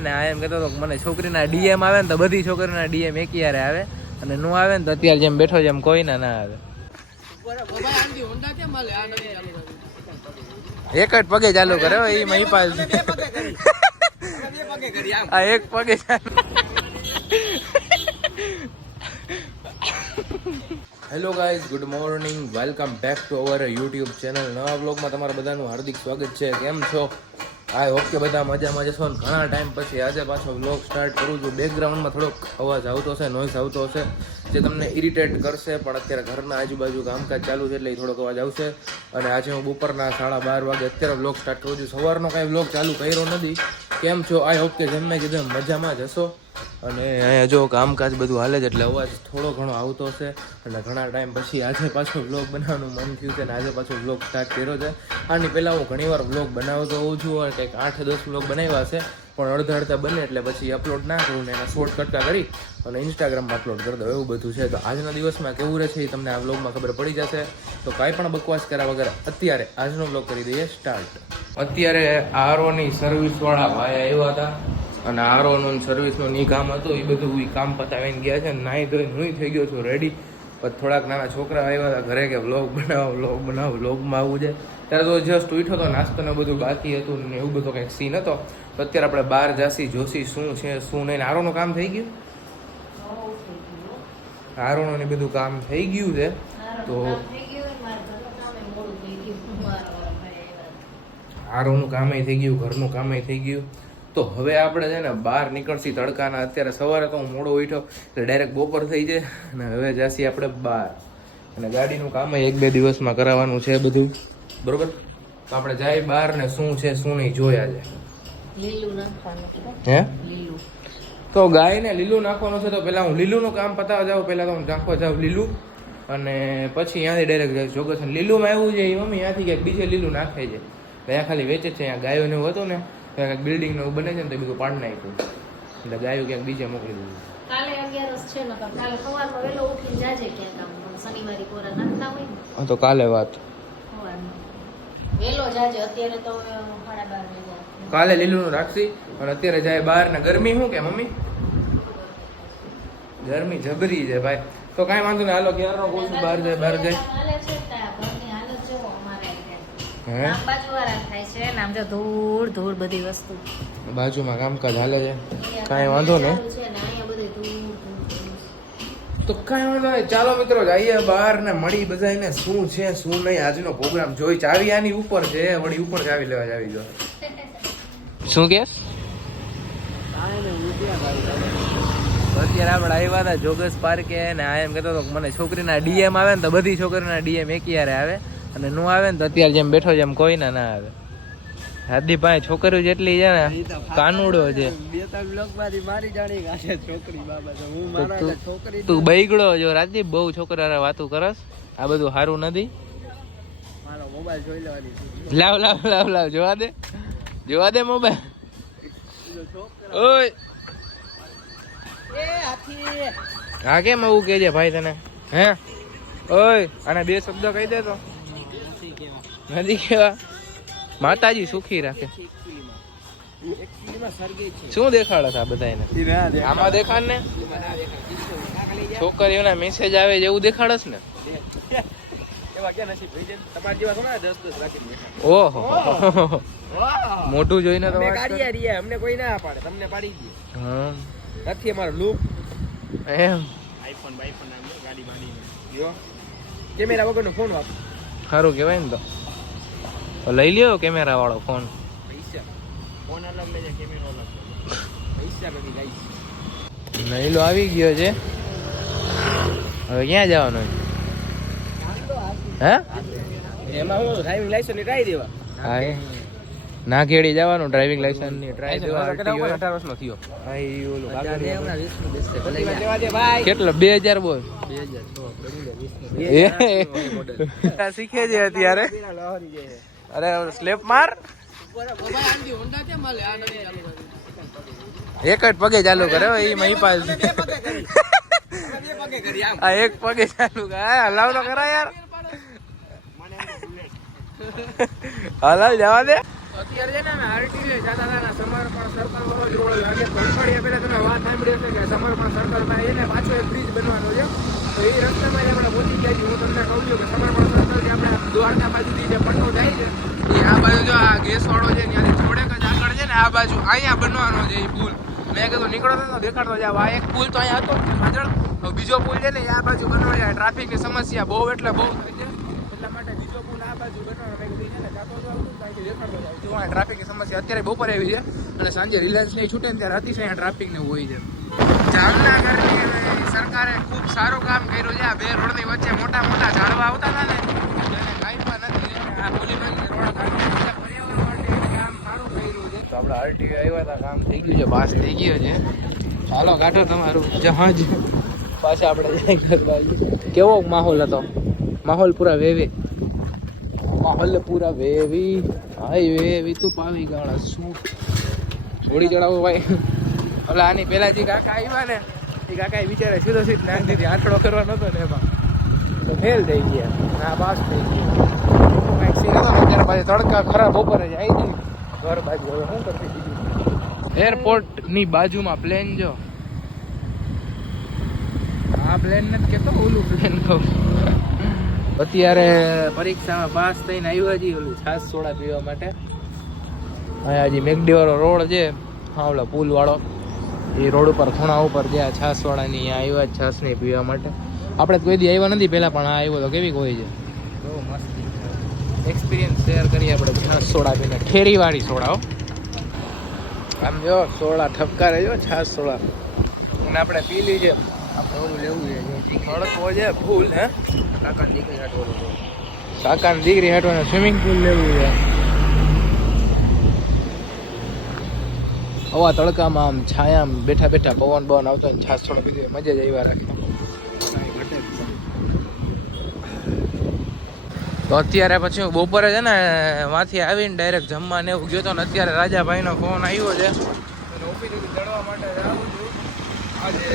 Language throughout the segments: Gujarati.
ને આ એમ કહેતો હતો કે મને છોકરીના ડીએમ આવે ને તો બધી છોકરીના ડીએમ એક યારે આવે અને નો આવે ને તો અત્યારે જેમ બેઠો જેમ કોઈના ના આવે. એક જ પગે ચાલુ કરે એ મહીપાલ આ એક પગે ચાલુ. Hello guys, good morning, welcome back to our YouTube channel. નવા બ્લોગમાં તમારા બધાનું હાર્દિક સ્વાગત છે. કેમ છો? આઈ હોપ કે બધા મજામાં જશો ને. ઘણા ટાઈમ પછી આજે પાછો બ્લોગ સ્ટાર્ટ કરું છું. બેકગ્રાઉન્ડમાં થોડોક અવાજ આવતો હશે, નોઈઝ આવતો હશે જે તમને ઇરિટેટ કરશે, પણ અત્યારે ઘરના આજુબાજુ કામકાજ ચાલુ છે એટલે થોડોક અવાજ આવશે. અને આજે હું બપોરના 12:30 વાગે અત્યારે બ્લોગ સ્ટાર્ટ કરું છું. સવારનો કાંઈ બ્લોગ ચાલુ કર્યો નથી. કેમ છો? આઈ હોપ કે જેમ મેં કીધું મજામાં જ હશો. અને અહીંયા જો કામકાજ બધું હાલે છે એટલે અવાજ થોડો ઘણો આવતો હશે. એટલે ઘણા ટાઈમ પછી આજે પાછો બ્લોગ બનાવવાનું મન થયું છે અને આજે પાછો બ્લોગ સ્ટાર્ટ કર્યો છે. આની પહેલાં હું ઘણીવાર બ્લોગ બનાવતો હોઉં છું અને કંઈક 8-10 બ્લોગ બનાવ્યા છે, પણ અડધા બને એટલે પછી અપલોડ ના કરું ને એના શોર્ટ કટકા કરી અને ઇન્સ્ટાગ્રામમાં અપલોડ કરી દઉં, એવું બધું છે. તો આજના દિવસમાં કેવું રહે છે એ તમને આ બ્લોગમાં ખબર પડી જશે. તો કાંઈ પણ બકવાસ કર્યા વગર અત્યારે આજનો બ્લોગ કરી દઈએ સ્ટાર્ટ. અત્યારે આરઓની સર્વિસવાળા ભાઈ આવ્યા હતા અને આરઓનું સર્વિસનું ની કામ હતું, એ બધું કામ પતાવીને ગયા છે. નાહી ધોઈને હું થઈ ગયો છું રેડી. પણ થોડાક નાના છોકરા આવ્યા હતા ઘરે કે વ્લોગ બનાવો વ્લોગમાં આવવું છે. ત્યારે તો જસ્ટ ઉઠ્યો હતો, નાસ્તો ને બધું બાકી હતું ને એવું બધું કંઈક સીન હતો. તો અત્યારે આપણે બહાર જાસી જોશી શું છે શું નહીં. આરોનું કામ થઈ ગયું, આરોનું ને બધું કામ થઈ ગયું છે. તો આરોનું કામે થઈ ગયું, ઘરનું કામે થઈ ગયું. તો હવે આપણે છે ને બહાર નીકળશી તડકાના. અત્યારે સવારે તો હું મોડો ઉઠ્યો એટલે ડાયરેક્ટ બપોર થઈ જાય અને હવે જાસી આપણે બહાર. અને ગાડીનું કામ 1-2 દિવસમાં કરાવવાનું છે બધું, બરોબર? તો આપણે જાય બહાર ને શું છે શું નહીં જોયા છે. હે તો ગાયને લીલું નાખવાનું છે. તો પહેલાં હું લીલુંનું કામ પતાવવા જાઉં, પહેલાં તો હું નાખવા જાઉં લીલું અને પછી ત્યાંથી ડાયરેક્ટ જાય જોગસ. લીલુંમાં એવું છે એ મમ્મી ત્યાંથી ક્યાંક બીજે લીલું નાખે છે, ત્યાં ખાલી વેચે છે. અહીંયા ગાયોને એવું હતું ને ત્યાં કંઈક બિલ્ડિંગને એવું બને છે ને તો બધું પાડી નાખ્યું એટલે ગાયો ક્યાંક બીજે મોકલી દીધું. કાલે 11 છે ને, કાલે સવારમાં વહેલો ઉઠીને જાજે ક્યાંક આમ શનિવારી કોરા નાખતા હોય ને. હા તો કાલે વાત વહેલો જાજે, અત્યારે તો 12:30 વાગ્યા. કાલે લીલુંનું રાખશી અને અત્યારે જાય બહાર ને. ગરમી શું કે મમ્મી? ગરમી જબરી છે ભાઈ. તો કાંઈ વાંધો નહીં, હાલો ક્યારનો કહું છું બહાર જાય બહાર જાય. બાજુમાં કામકાજ હાલે છે, કાંઈ વાંધો નહીં. તો કાંઈ વાંધો નહીં, ચાલો મિત્રો જઈએ બહાર ને મળી બધાને શું છે શું નહીં આજનો પ્રોગ્રામ જોઈ. ચાવી આની ઉપર છે, વળી ઉપર ચાવી લેવા જાવી જો. શું કે અત્યારે આપણે આવ્યા હતા જોગસ પાર્કે ને આ એમ કહેતો હતો કે મને છોકરીના ડીએમ આવે ને તો બધી છોકરીના ડીએમ એક યારે આવે અને નો આવે ને તો અત્યારે જેમ બેઠો જેમ કોઈના ના આવે. હાર્દિકભાઈ છોકરીઓ જેટલી છે ને કાનુડો છે. તું બૈગડો જો રાજદીપ, બહુ છોકરા વાતું કરસ. આ બધું સારું નથી. લાવ લાવ લાવ લાવ જોવા દે મોબાઈલ. ઓય હા કેમ આવું કે છે ભાઈ તને? હે ઓય આને 2 શબ્દ કહી દે તો. નથી કેવા? માતાજી સુખી રાખે. શું દેખાડે આ બધાને? આમાં દેખાડ ને છોકરીઓના મેસેજ આવે જેવું દેખાડસ ને. ઓહો મોટું જોઈને તો અમને કોઈ ના પાડે, તમને પાડી દે. હા નથી અમારો લુક એમ. આઈફોન ગાડી માંડીને જો કેમેરા વગરનો ફોન વાપર. સારું કહેવાય ને. તો લઈ લ્યો કેમેરા વાળો ફોન. પૈસા ફોન અલગ લઈ જાય, કેમેરો અલગ. પૈસા નથી ગાઈસ. નઈલો આવી ગયો છે. હવે ક્યાં જવાનું? હે એમાં હું ડ્રાઇવિંગ લાયસન્સ ની ટ્રાય દેવા. હા ના કેડી જવાનું, ડ્રાઇવિંગ લાયસન્સ ની ટ્રાય દેવા. 18 વર્ષનો થયો. હા ઈ ઓલો ભાઈ કેટલો 2000 બોલ 2000 શીખે છે અત્યારે. અરે સ્લેપ માર. એક જ પગે ચાલુ કરે એ મહીપાલ. આ એક પગે ચાલુ કરે. હલાવ તો કરા યાર. હલાવ જવા દે. અત્યારે છે ને અમે આરટીએ જતા હતા, સમર્પણ સર્કલ વાળો જ રોડ લાગે. તો અઠવાડિયા પહેલા તમે વાત સાંભળી હશે કે સમર્પણ સર્કલમાં એને પાછો એક બ્રિજ બનવાનો છે. તો એ રસ્તામાં જ આપણે પહોંચી ગયા છીએ. હું તમને કહું છું કે સમર્પણ સર્કલ જે આપણે દ્વારકા બાજુથી જે પટ્ટો થાય છે એ આ બાજુ જો આ ગેસ વાળો છે ત્યાંથી થોડેક જ આગળ છે ને આ બાજુ અહીંયા બનવાનો છે એ પુલ. મેં કીધું નીકળો તો દેખાડતો જાવ. આ એક પુલ તો અહીંયા હતો પાછળ. હવે બીજો પુલ છે ને એ આ બાજુ બનવા જાય. ટ્રાફિકની સમસ્યા બહુ એટલે બહુ થાય છે, એટલા માટે બીજો પુલ આ બાજુ બનવાનો. મેં કીધું છે ને જાતો જ આવતું ત્યાંથી દેખાડતો જાવ. જો આ ટ્રાફિકની સમસ્યા અત્યારે બપોરે આવી છે અને સાંજે રિલાયન્સ નહીં છૂટે ને ત્યારે અતિશય ટ્રાફિક ને હોય છે. જામનગરની સરકારે ખૂબ સારું કામ કર્યું છે. આ બે રોડની વચ્ચે મોટા મોટા ઝાડવા આવતા હતા ને એને કાંઈ પણ નથી. આ પોલીબાગી રોડ કાઢી પર્યાવરણ માટે કામ સારું કર્યું છે. તો આપણે આરટીઓ આવ્યા હતા, કામ થઈ ગયું છે, પાસ થઈ ગયો છે. ચાલો કાઢો તમારું જહાજ. પાછા આપણે જાય ઘર બાજુ. કેવો માહોલ હતો? માહોલ પૂરા વેવી. માહોલ પૂરા વેવી. હાઈ વેવી તું પાવી ગાળા શું છોડી ચડાવો ભાઈ. એટલે આની પેલા જે કાકા આવ્યા ને એ કાકા એ બિચારે સીધો સીધ નાખી દીધી. આંકડો કરવા નતો ને એમાં તો ફેલ થઈ ગયા. ના પાસ થઈ ગયા. કાંઈક સીન હતો ને અત્યારે પાછી તડકા ખરાબ બપોરે જ આવી ગઈ ઘર બાજુ. હવે શું કરતી બીજું? એરપોર્ટની બાજુમાં પ્લેન જો. આ પ્લેન નથી કેતો, ઓલું પ્લેન કહું. અત્યારે પરીક્ષામાં પાસ થઈને આવ્યા છીએ ઓલું છાસ સોડા પીવા માટે. અહીંયા હજી મેઘડી વાળો રોડ છે, હા ઓલો પુલ વાળો એ રોડ ઉપર ખૂણા ઉપર જ્યાં છાસ વાળાની અહીંયા આવ્યા છાસ નહીં પીવા માટે. આપણે કોઈ દી આવ્યા નથી પહેલાં, પણ આ આવ્યો તો કેવી હોય છે બહુ મસ્ત એક્સપિરિયન્સ શેર કરીએ આપણે છાસ સોડા પીને. ઠેરીવાળી સોડા હો. આમ જો સોડા ઠપકારે જો છાસ સોડા. અને આપણે પી લીજે. આપણે ઓલું લેવું છે ખડકો છે ફૂલ. હે કાકાની દીકરી હાટવાનું, કાકાની દીકરી હાટવાને સ્વિમિંગ પુલ લેવું છે. હવા તડકામાં આમ છાયામાં બેઠા બેઠા પવન બવન આવતો ને છાસ થોડો પીધી મજા જ આવ્યા રાખે. તો અત્યારે પછી બપોરે છે ને માંથી આવીને ડાયરેક્ટ જમવા ને એવું ગયો તો ને અત્યારે રાજાભાઈનો ફોન આવ્યો છે. ઓફિસેથી ચડવા માટે આવું છું આજે.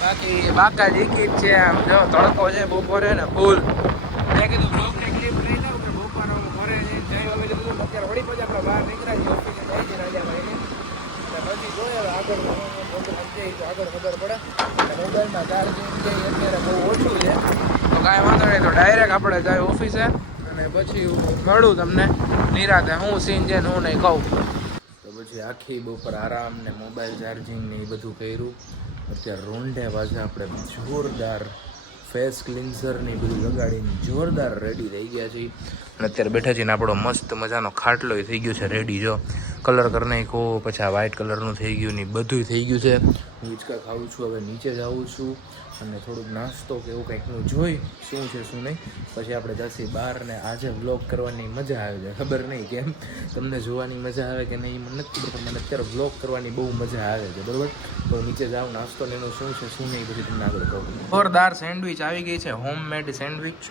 બાકી બાકા જીકી છે આમ જો તડકો છે બપોરે ને ફૂલ. મેં કીધું બ્લોગની ક્લિપ લઈ જાઉં કે બપોરે ઘરે જઈ અમે કીધું અત્યારે વળી પછી આપણે બહાર નીકળાય છે ઓફિસે જાય છે રાજાભાઈને. પછી જોઈએ આગળ આગળ ખબર પડે. મોબાઈલમાં ચાર્જિંગ છે અત્યારે બહુ ઓછું છે તો કાંઈ વાંધો નહીં. તો ડાયરેક્ટ આપણે જાય ઓફિસે અને પછી મળું તમને નિરાતે હું સીન છે ને હું નહીં કહું. તો પછી આખી બપોર આરામ ને મોબાઈલ ચાર્જિંગ ને એ બધું કર્યું. અત્યારે રોંઢે પાછા આપણે જોરદાર ફેસ ક્લિન્ઝર ને બધું લગાડીને જોરદાર રેડી થઈ ગયા છીએ. અને અત્યારે બેઠા છીએ ને આપણો મસ્ત મજાનો ખાટલો થઈ ગયો છે રેડી. જો કલર કરી નાખો, પછી આ વ્હાઇટ કલરનું થઈ ગયું ને બધું થઈ ગયું છે. હું હિંચકા ખાઉં છું, હવે નીચે જાઉં છું અને થોડુંક નાસ્તો કે એવું કંઈકનું જોઈ શું છે શું નહીં. પછી આપણે જઈએ બહાર ને આજે વ્લોગ કરવાની મજા આવે છે. ખબર નહીં કેમ તમને જોવાની મજા આવે કે નહીં મને નથી ખબર, મને અત્યારે વ્લોગ કરવાની બહુ મજા આવે છે. બરાબર, તો નીચે જાઉં નાસ્તો ને એનું શું છે શું નહીં બધું તમને આગળ કહું. જોરદાર સેન્ડવિચ આવી ગઈ છે, હોમમેડ સેન્ડવિચ.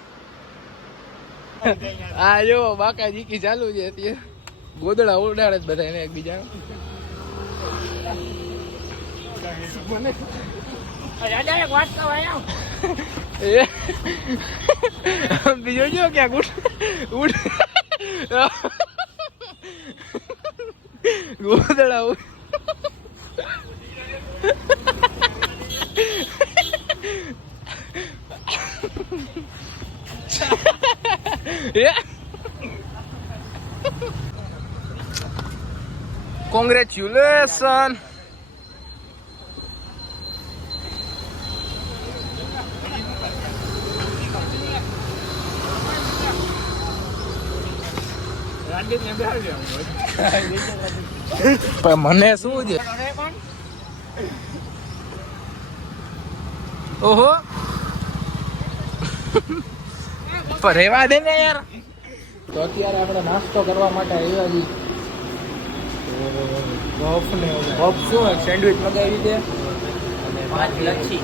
આ જો બાકા જીકી ચાલુ છે અત્યારે. ગોદડા ઉડાડે જ બધા એને એકબીજા. બીજો જો ક્યાંક ઉડ ગોદડા કોંગ્રેચ્યુલેશન. મને શું છે ઓહો પણ રેવા દે ને યાર. તો અત્યારે આપણે નાસ્તો કરવા માટે આવ્યા છીએ. પફ શું સેન્ડવિચ મગાવી દે અને લચ્છી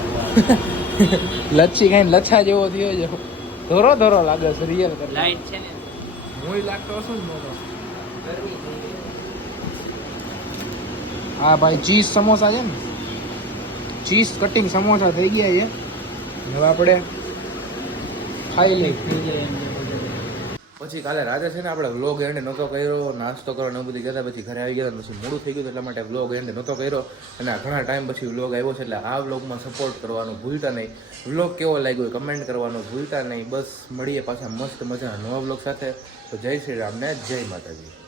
લચ્છી ખાઈને લચ્છા જેવો થયો છે. ધોરો ધોરો લાગે છે રિયલ લાઈટ છે ને. હું લાગતો હશું ને મોટો. હા ભાઈ ચીઝ સમોસા છે ને, ચીઝ કટિંગ સમોસા થઈ ગયા છે. હવે આપણે ખાઈ લઈ. પછી કાલે રાતે છે ને આપણે વ્લોગ એન્ડ નહોતો કર્યો, નાસ્તો કરવાનો એવું બધું કહેતા પછી ઘરે આવી ગયા પછી મોડું થઈ ગયું એટલા માટે વ્લોગ એન્ડ નહોતો કર્યો અને ઘણા ટાઈમ પછી વ્લોગ આવ્યો છે એટલે આ વ્લોગમાં સપોર્ટ કરવાનું ભૂલતા નહીં. વ્લોગ કેવો લાગ્યો કમેન્ટ કરવાનું ભૂલતા નહીં. બસ મળીએ પાછા મસ્ત મજાના નવા વ્લોગ સાથે. તો જય શ્રી રામ ને જય માતાજી.